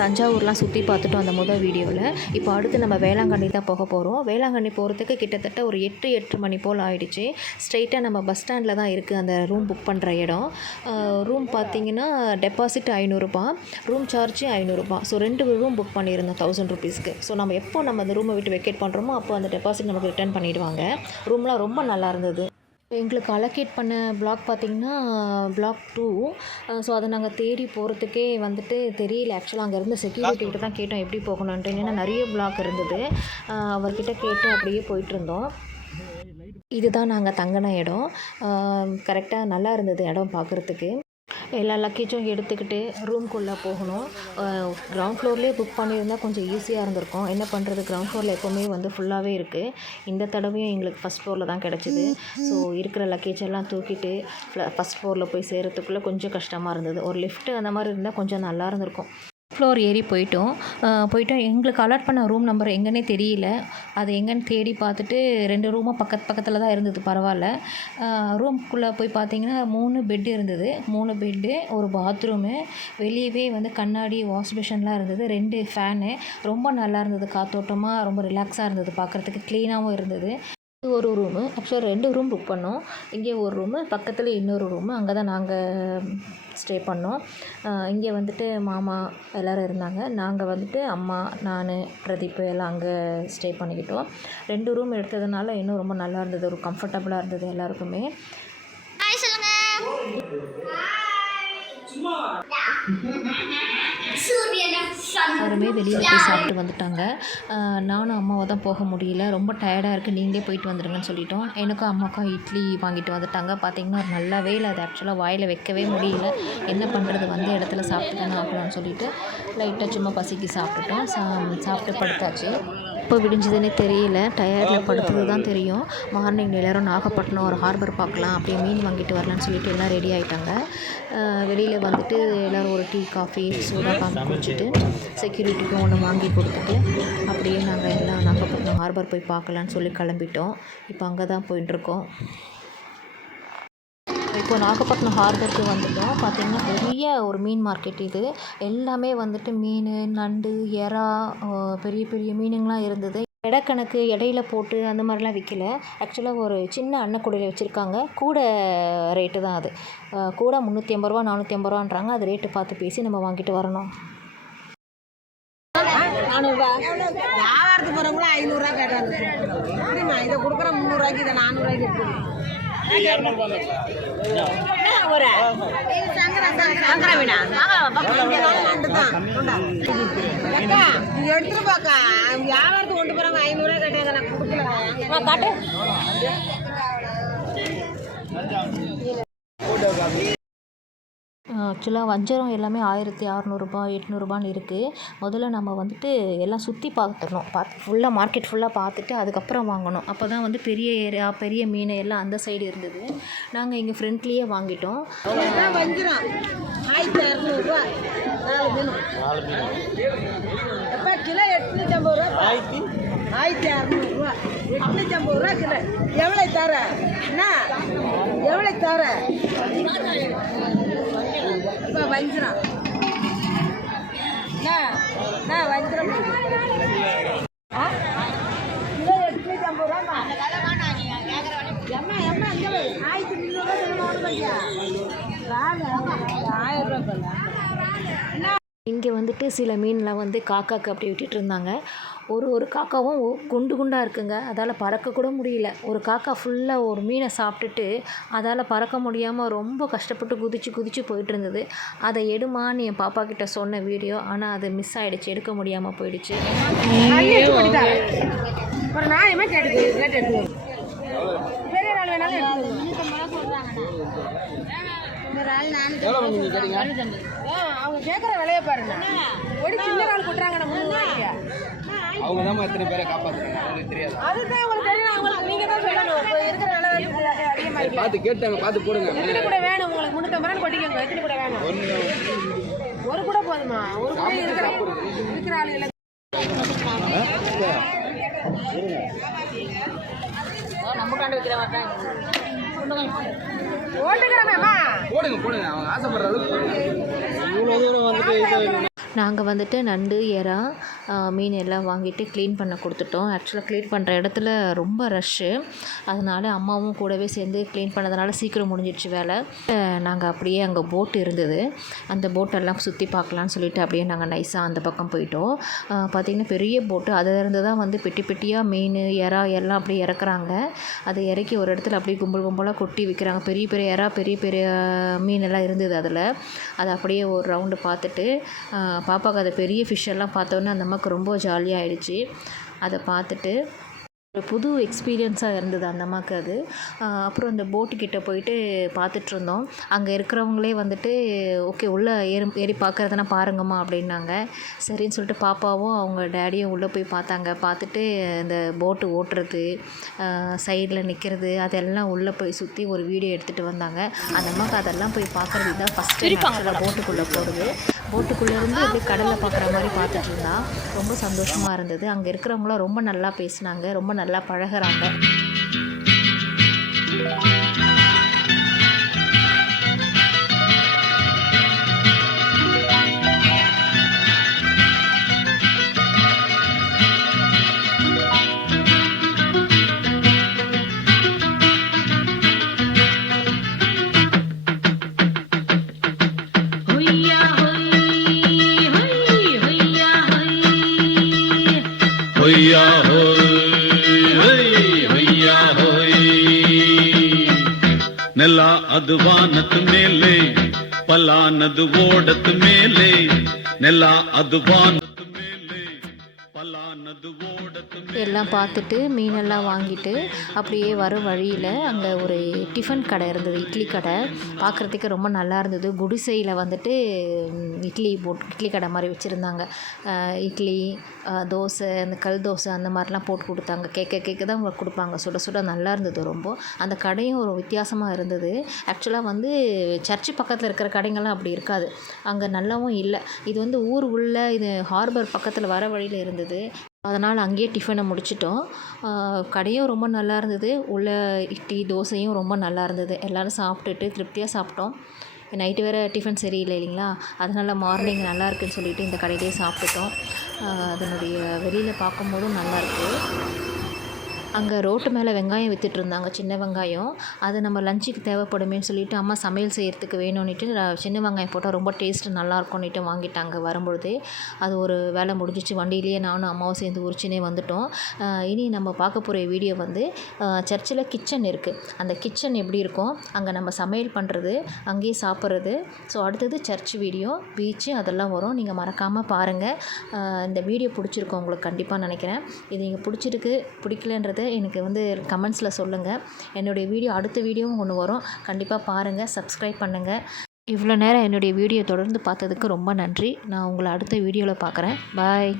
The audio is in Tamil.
தஞ்சாவூர்லாம் சுற்றி பார்த்துட்டோம் அந்த முதல் வீடியோவில். இப்போ அடுத்து நம்ம வேளாங்கண்ணி தான் போக போகிறோம். வேளாங்கண்ணி போகிறதுக்கு கிட்டத்தட்ட ஒரு 8 மணி போல் ஆகிடுச்சு. ஸ்ட்ரெயிட்டாக நம்ம பஸ் ஸ்டாண்டில் தான் இருக்குது அந்த ரூம் புக் பண்ணுற இடம். ரூம் பார்த்திங்கன்னா டெபாசிட் 500 ரூபா, ரூம் சார்ஜ் 500 ரூபா. ஸோ 2 ரூம் புக் பண்ணியிருந்தோம் 1000 ருபீஸ்க்கு. ஸோ நம்ம எப்போ நம்ம அந்த ரூமை விட்டு வெக்கேட் பண்ணுறோமோ அப்போ அந்த டெபாசிட் நமக்கு ரிட்டர்ன் பண்ணிவிடுவாங்க. ரூம்லாம் ரொம்ப நல்லா இருந்தது. எங்களுக்கு அலோகேட் பண்ண பிளாக் பார்த்திங்கன்னா பிளாக் 2. ஸோ அதை நாங்கள் தேடி போகிறதுக்கே வந்துட்டு தெரியல. ஆக்சுவலாக அங்கே இருந்த செக்யூரிட்டிகிட்ட தான் கேட்டோம் எப்படி போகணுன்ட்டு. ஏன்னா நிறைய பிளாக் இருந்தது. அவர்கிட்ட கேட்டு அப்படியே போயிட்டுருந்தோம். இதுதான் நாங்கள் தங்கின இடம். கரெக்டாக நல்லா இருந்தது இடம் பார்க்குறதுக்கு. எல்லா லக்கேஜும் எடுத்துக்கிட்டு ரூம்குள்ளே போகணும். கிரவுண்ட் ஃப்ளோர்லேயே புக் பண்ணியிருந்தால் கொஞ்சம் ஈஸியாக இருந்திருக்கும். என்ன பண்ணுறது, கிரவுண்ட் ஃப்ளோரில் எப்போவுமே வந்து ஃபுல்லாகவே இருக்குது. இந்த தடவையும் எங்களுக்கு ஃபஸ்ட் ஃப்ளோரில் தான் கிடச்சிது. ஸோ இருக்கிற லக்கேஜ் எல்லாம் தூக்கிட்டு ஃபஸ்ட் ஃப்ளோரில் போய் சேரத்துக்குள்ளே கொஞ்சம் கஷ்டமாக இருந்தது. ஒரு லிஃப்ட்டு அந்த மாதிரி இருந்தால் கொஞ்சம் நல்லா இருந்திருக்கும். ஃப்ளோர் ஏறி போயிட்டோம். எங்களுக்கு அலாட் பண்ண ரூம் நம்பர் எங்கன்னே தெரியல. அது எங்கன்னு தேடி பார்த்துட்டு 2 ரூமும் பக்கத்தில் தான் இருந்தது. பரவாயில்ல. ரூம்குள்ளே போய் பார்த்தீங்கன்னா 3 பெட்டு இருந்தது. 3 பெட்டு, ஒரு பாத்ரூமு, வெளியவே வந்து கண்ணாடி வாஷ் பேஷன்லாம் இருந்தது, 2 ஃபேனு. ரொம்ப நல்லா இருந்தது. காத்தோட்டமாக ரொம்ப ரிலாக்ஸாக இருந்தது. பார்க்குறதுக்கு க்ளீனாகவும் இருந்தது. ஒரு ரூமு, ஆக்சுவலாக 2 ரூம் புக் பண்ணோம். இங்கே ஒரு ரூமு, பக்கத்தில் இன்னொரு ரூமு. அங்கே தான் நாங்கள் ஸ்டே பண்ணோம். இங்கே வந்துட்டு மாமா எல்லோரும் இருந்தாங்க. நாங்கள் வந்துட்டு அம்மா, நான், பிரதீப் எல்லாம் அங்கே ஸ்டே பண்ணிக்கிட்டோம். 2 ரூம் எடுத்ததுனால இன்னும் ரொம்ப நல்லா இருந்தது. ஒரு கம்ஃபர்டபுளாக இருந்தது எல்லாருக்குமே. எல்லாருமே வெளியில் போய் சாப்பிட்டு வந்துட்டாங்க. நானும் அம்மாவை தான் போக முடியல, ரொம்ப டயர்டாக இருக்குது, நீங்களே போயிட்டு வந்துடுங்கன்னு சொல்லிட்டோம். எனக்கும் அம்மாவுக்கும் இட்லி வாங்கிட்டு வந்துட்டாங்க. பார்த்திங்கன்னா ஒரு நல்லாவே இல்லை. அது ஆக்சுவலாக வாயில் வைக்கவே முடியல. என்ன பண்ணுறது, வந்த இடத்துல சாப்பிட்டு தானே ஆகணும்னு சொல்லிட்டு லைட்டாக சும்மா பசிக்கு சாப்பிட்டுட்டோம். சாப்பிட்டு படுத்தாச்சு. எப்போ விடிஞ்சதுன்னே தெரியல. டயர்டில் படுத்தது தான் தெரியும். மார்னிங் எல்லோரும் நாகப்பட்டினம் ஒரு ஹார்பர் பார்க்கலாம், அப்படியே மீன் வாங்கிட்டு வரலான்னு சொல்லிட்டு எல்லாம் ரெடி ஆகிட்டாங்க. வெளியில் வந்துட்டு எல்லோரும் ஒரு டீ, காஃபி, சூடாக காஃபி குடிச்சிட்டு செக்யூரிட்டிக்கும் ஒன்று வாங்கி கொடுத்துட்டு அப்படியே நாங்கள் எல்லாம் நாகப்பட்டினம் ஹார்பர் போய் பார்க்கலான்னு சொல்லி கிளம்பிட்டோம். இப்போ அங்கே தான் போயிட்டுருக்கோம். இப்போ நாகப்பட்டினம் ஹார்பருக்கு வந்துட்டோம். பார்த்திங்கன்னா பெரிய ஒரு மீன் மார்க்கெட் இது. எல்லாமே வந்துட்டு மீன், நண்டு, எறா, பெரிய பெரிய மீனுங்களாம் இருந்தது. எடைக்கணக்கு எடையில் போட்டு அந்த மாதிரிலாம் விற்கல. ஆக்சுவலாக ஒரு சின்ன அன்னக்கூடையில் வச்சுருக்காங்க. கூட ரேட்டு தான் அது. கூட 350 ரூபா 450 ரூபான்றாங்க. அது ரேட்டு பார்த்து பேசி நம்ம வாங்கிட்டு வரணும். 400 வியாபாரத்துக்கு போகிறவங்களும் 500 ரூபா கேட்டாங்க. எப்படிமா இதை கொடுக்குற 300 ரூபாய்க்கு இதை 400 ரூபாய்க்கு எடுத்துருக்கோம். எடுத்துருப்பாக்கா வியாபாரத்துக்கு கொண்டு போறாங்க. 500 ரூபாய் கேட்டாங்க, நான் கொடுக்கல. ஆக்சுவலாக வஞ்சரம் எல்லாமே 1600 ரூபா 800 ரூபான்னு இருக்குது. முதல்ல நம்ம வந்துட்டு எல்லாம் சுற்றி பார்த்துடணும். ஃபுல்லாக மார்க்கெட் ஃபுல்லாக பார்த்துட்டு அதுக்கப்புறம் வாங்கணும். அப்போ தான் வந்து பெரிய ஏரியா, பெரிய மீன் எல்லாம் அந்த சைடு இருந்தது. நாங்கள் இங்கே ஃப்ரெண்ட்லேயே வாங்கிட்டோம். வஞ்சிரம் 1200 ரூபா 4 மீன். எப்போ கிலோ 850 ரூபா, 1600 ரூபா, 850 ரூபா கிலோ. எவ்வளோ தர என்ன, எவ்வளோ தர இப்போ வஞ்சிரம் என்ன வஞ்சிரம் கிலோ 850 ரூபாமா. எம்மா எம்மா இங்கே 1300 ரூபா பண்ணியா 1000 ரூபா பண்ண. இங்கே வந்துட்டு சில மீன்லாம் வந்து காக்காக்கு அப்படி விட்டுட்டு இருந்தாங்க. ஒரு காக்காவும் குண்டு குண்டாக இருக்குங்க. அதால் பறக்கக்கூட முடியல. ஒரு காக்கா ஃபுல்லாக ஒரு மீனை சாப்பிட்டுட்டு அதால் பறக்க முடியாமல் ரொம்ப கஷ்டப்பட்டு குதிச்சு போயிட்டு இருந்தது. அதை எடுமான்னு என் பாப்பா கிட்ட சொன்ன வீடியோ, ஆனால் அது மிஸ் ஆகிடுச்சு, எடுக்க முடியாமல் போயிடுச்சு. அவங்க கேட்குற விலையை பாருங்க. ஒரு சின்ன கால் கொட்டுறாங்க. அவங்க தான் எத்தனை பேரை காப்பாற்றுறாங்க அவங்களுக்கு தெரியாது. அதுதான் உங்களுக்கு தெரியும். அவங்களுக்கு நீங்க தான் சொல்லணும். இப்போ இருக்கிற விலை அதிகமாக பார்த்து கேட்டாங்க, பார்த்து போடுங்க. எத்தனை கூட வேணும் உங்களுக்கு? 350 ரூபா கொட்டிக்கோங்க. எத்தனை கூட வேணும்? ஒரு கூட போதுமா? ஒரு கூட இருக்கிற ஆளுகளை நமக்காண்டு வைக்கிற மாட்டேன். போடுங்க அவங்க ஆசைப்படுற அளவுக்கு. இவ்வளோ தூரம் வந்துட்டு நாங்கள் வந்துட்டு நண்டு எறா மீன் எல்லாம் வாங்கிட்டு க்ளீன் பண்ண கொடுத்துட்டோம். ஆக்சுவலாக க்ளீன் பண்ணுற இடத்துல ரொம்ப ரஷ்ஷு, அதனால் அம்மாவும் கூடவே சேர்ந்து க்ளீன் பண்ணதுனால சீக்கிரம் முடிஞ்சிடுச்சு வேலை. நாங்கள் அப்படியே அங்கே போட் இருந்தது, அந்த போட்டெல்லாம் சுற்றி பார்க்கலான்னு சொல்லிட்டு அப்படியே நாங்கள் நைஸாக அந்த பக்கம் போயிட்டோம். பார்த்திங்கன்னா பெரிய போட்டு, அதிலிருந்து தான் வந்து பெட்டி பெட்டியாக மீன் எறா எல்லாம் அப்படியே இறக்குறாங்க. அதை இறக்கி ஒரு இடத்துல அப்படியே கும்பல் கும்பலாக கொட்டி விற்கிறாங்க. பெரிய பெரிய எறா பெரிய பெரிய மீன் எல்லாம் இருந்தது அதில். அதை அப்படியே ஒரு ரவுண்டு பார்த்துட்டு பாப்பாவுக்கு அது பெரிய ஃபிஷ்ஷெல்லாம் பார்த்தோன்னே அந்த அம்மாவுக்கு ரொம்ப ஜாலியாக ஆயிடுச்சு. அதை பார்த்துட்டு ஒரு புது எக்ஸ்பீரியன்ஸாக இருந்தது அந்த அம்மாவுக்கு அது. அப்புறம் அந்த போட்டுக்கிட்ட போயிட்டு பார்த்துட்ருந்தோம். அங்கே இருக்கிறவங்களே வந்துட்டு ஓகே உள்ளே ஏறி பார்க்குறதுனா பாருங்கம்மா அப்படின்னாங்க. சரின்னு சொல்லிட்டு பாப்பாவும் அவங்க டேடியும் உள்ளே போய் பார்த்தாங்க. பார்த்துட்டு இந்த போட்டு ஓட்டுறது, சைடில் நிற்கிறது, அதெல்லாம் உள்ளே போய் சுற்றி ஒரு வீடியோ எடுத்துகிட்டு வந்தாங்க. அந்த அம்மாவுக்கு அதெல்லாம் போய் பார்க்குறது தான் ஃபஸ்ட் டைம் ஆக்சுவலாக போட்டுக்குள்ளே போகிறது. போட்டுக்குள்ளேருந்து அப்படியே கடலில் பார்க்குற மாதிரி பார்த்துட்டு இருந்தா ரொம்ப சந்தோஷமாக இருந்தது. அங்கே இருக்கிறவங்களாம் ரொம்ப நல்லா பேசினாங்க, ரொம்ப நல்லா பழகுறாங்க. ಹೊಯ್ಯಾ ಹೋಯ್ ಹೊಯ್ಯಾ ಹೋಯ್ ನೆಲ ಅದು ವಾನದ ಮೇಲೆ ಪಲಾನದು ಓಡದ ಮೇಲೆ ನೆಲ ಅದು ವಾನದ ಮೇಲೆ ಪಲಾನದು ಓಡದ எல்லாம் பார்த்துட்டு மீனெல்லாம் வாங்கிட்டு அப்படியே வர வழியில் அங்கே ஒரு டிஃபன் கடை இருந்தது, இட்லி கடை. பார்க்குறதுக்கு ரொம்ப நல்லா இருந்தது. குடிசையில் வந்துட்டு இட்லி கடை மாதிரி வச்சுருந்தாங்க. இட்லி, தோசை, அந்த கல் தோசை அந்த மாதிரிலாம் போட்டு கொடுத்தாங்க. கேட்க தான் கொடுப்பாங்க. சுட சுட நல்லா இருந்தது ரொம்ப. அந்த கடையும் ஒரு வித்தியாசமாக இருந்தது. ஆக்சுவலாக வந்து சர்ச்சு பக்கத்தில் இருக்கிற கடைங்கள்லாம் அப்படி இருக்காது, அங்கே நல்லாவும் இல்லை. இது வந்து ஊர் உள்ள இது ஹார்பர் பக்கத்தில் வர வழியில் இருந்தது. அதனால் அங்கேயே டிஃபனை முடிச்சிட்டோம். கடையும் ரொம்ப நல்லா இருந்தது. உள்ள இட்லி தோசையும் ரொம்ப நல்லா இருந்தது. எல்லோரும் சாப்பிட்டுட்டு திருப்தியாக சாப்பிட்டோம். நைட்டு வேறு டிஃபன் சரியில்லை இல்லைங்களா, அதனால் மார்னிங் நல்லா இருக்குன்னு சொல்லிட்டு இந்த கடையிலே சாப்பிட்டுட்டோம். அதனுடைய வெளியில் பார்க்கும்போதும் நல்லாயிருக்கு. அங்கே ரோட்டு மேலே வெங்காயம் விற்றுட்ருந்தாங்க, சின்ன வெங்காயம். அது நம்ம லஞ்சுக்கு தேவைப்படுமேன்னு சொல்லிவிட்டு அம்மா சமையல் செய்கிறதுக்கு வேணும்னுட்டு சின்ன வெங்காயம் போட்டால் ரொம்ப டேஸ்ட்டு நல்லாயிருக்கும்னுட்டு வாங்கிட்டாங்க. வரும்பொழுதே அது ஒரு வேலை முடிஞ்சிச்சு. வண்டியிலேயே நானும் அம்மாவும் சேர்ந்து உரிச்சினே வந்துட்டோம். இனி நம்ம பார்க்க போகிற வீடியோ வந்து சர்ச்சில் கிச்சன் இருக்குது, அந்த கிச்சன் எப்படி இருக்கும், அங்கே நம்ம சமையல் பண்ணுறது, அங்கேயே சாப்பிட்றது. ஸோ அடுத்தது சர்ச் வீடியோ, பீச்சு அதெல்லாம் வரும். நீங்கள் மறக்காமல் பாருங்கள். இந்த வீடியோ பிடிச்சிருக்கோம் உங்களுக்கு கண்டிப்பாக நினைக்கிறேன். இது நீங்கள் பிடிக்கலன்றது எனக்கு வந்து கமெண்ட்ஸில் சொல்லுங்கள். என்னுடைய வீடியோ அடுத்த வீடியோவும் ஒன்று வரும், கண்டிப்பாக பாருங்கள், சப்ஸ்கிரைப் பண்ணுங்கள். இவ்வளோ நேரம் என்னுடைய வீடியோ தொடர்ந்து பார்த்ததுக்கு ரொம்ப நன்றி. நான் உங்களை அடுத்த வீடியோவில் பார்க்குறேன். பாய்.